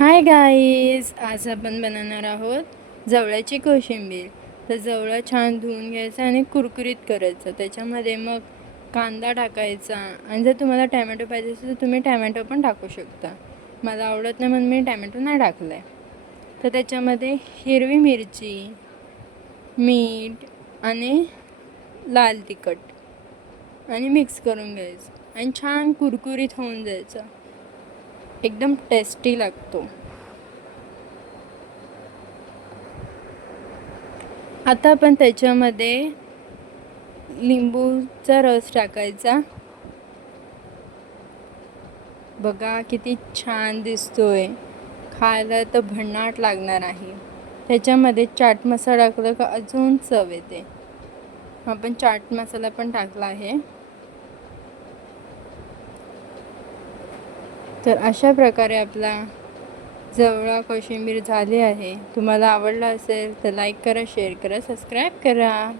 Hi guys, आज आपण बनवणार आहोत जवळ्याची कोशिंबीर. तर जवळा छान धुवून घ्यायचा आणि कुरकुरीत करायचं. त्याच्यामध्ये मग कांदा टाकायचा आणि जर तुम्हाला टॅमॅटो पाहिजे असेल तर तुम्ही टॅमॅटो पण टाकू शकता. मला आवडत नाही म्हणून मी टॅमॅटो नाही टाकला आहे. तर त्याच्यामध्ये हिरवी मिरची, मीठ आणि लाल तिखट आणि मिक्स करून घ्यायचं आणि छान कुरकुरीत होऊन जायचं. एकदम टेस्टी लागतो. आता आपण त्याच्यामध्ये लिंबूचा रस टाकायचा. बघा किती छान दिसतोय, खायला तर भन्नाट लागणार आहे. त्याच्यामध्ये चाट मसाला टाकला का अजून चव येते. आपण चाट मसाला पण टाकला आहे. तर अशा प्रकारे आपला जवळा कोशिंबीर झाली आहे. तुम्हाला आवडला असेल तर लाईक करा, शेअर करा, सबस्क्राईब करा.